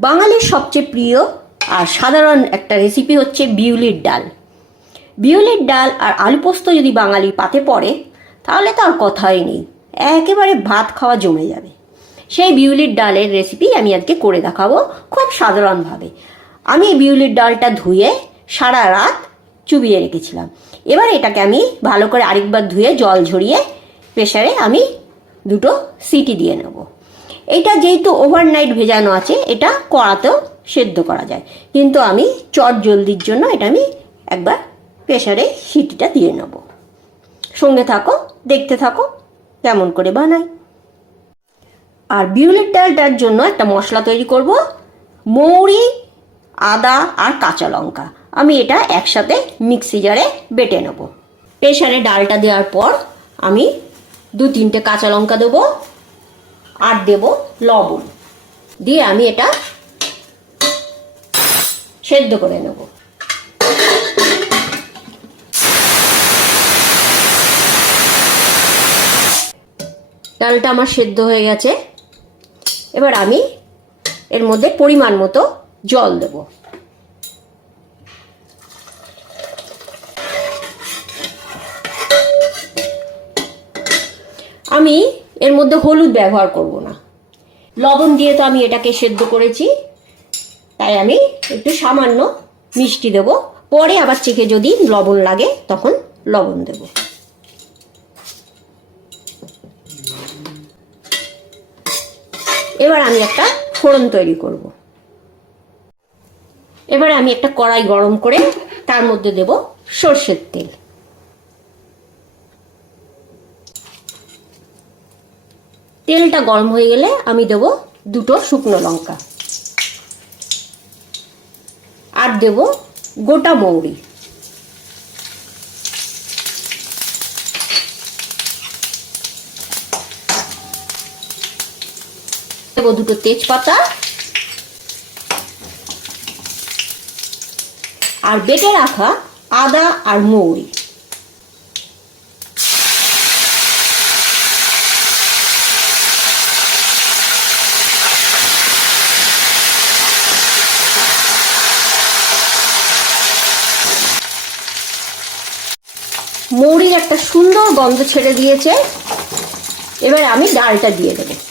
বাঙালির সবচেয়ে প্রিয় আর সাধারণ একটা রেসিপি হচ্ছে বিউলির ডাল। বিউলির ডাল আর আলু পোস্ত যদি বাঙালির পাতে পড়ে, তাহলে তো আর কথাই নেই। একেবারে ভাত খাওয়া জমে যাবে। সেই বিউলির ডালের রেসিপি আমি আজকে করে দেখাবো খুব সাধারণভাবে। আমি বিউলির ডালটা ধুয়ে সারা রাত চুবিয়ে রেখেছিলাম। এবার এটাকে আমি ভালো করে আরেকবার ধুয়ে জল ঝরিয়ে প্রেসারে আমি দুটো সিটি দিয়ে নেব। এটা যেহেতু ওভারনাইট ভেজানো আছে, এটা কড়াতেও সেদ্ধ করা যায়। কিন্তু আমি চট জলদির জন্য এটা আমি একবার প্রেশারে সিটিটা দিয়ে নেব। সঙ্গে থাকো, দেখতে থাকো, কেমন করে বানাই। আর বিউলির ডালটার জন্য একটা মশলা তৈরি করব, মৌরি, আদা আর কাঁচা লঙ্কা। আমি এটা একসাথে মিক্সি জারে বেটে নেব। প্রেশারে ডালটা দেওয়ার পর আমি দু তিনটে কাঁচা লঙ্কা দেবো আর দেব লবণ। দিয়ে আমি এটা সেদ্ধ করে নেব। ডালটা আমার সেদ্ধ হয়ে গেছে। এবার আমি এর মধ্যে পরিমাণ মতো জল দেব। আমি এর মধ্যে হলুদ ব্যবহার করব না। লবণ দিয়ে তো আমি এটাকে সেদ্ধ করেছি। তাই আমি একটু সামান্য মিষ্টি দেব। পরে আবার চেখে যদি লবণ লাগে, তখন লবণ দেব। এবার আমি একটা ফোড়ন তৈরি করব। এবার আমি একটা কড়াই গরম করে তার মধ্যে দেব সর্ষের তেল। তেলটা গরম হয়ে গেলে আমি দেব দুটো শুকনো লঙ্কা। আর দেব গোটা মৌরি। দেব দুটো তেজপাতা। আর বেটে রাখা আদা আর মৌরি। মৌরির একটা সুন্দর গন্ধ ছেড়ে দিয়েছে। এবার আমি ডালটা দিয়ে দেবো।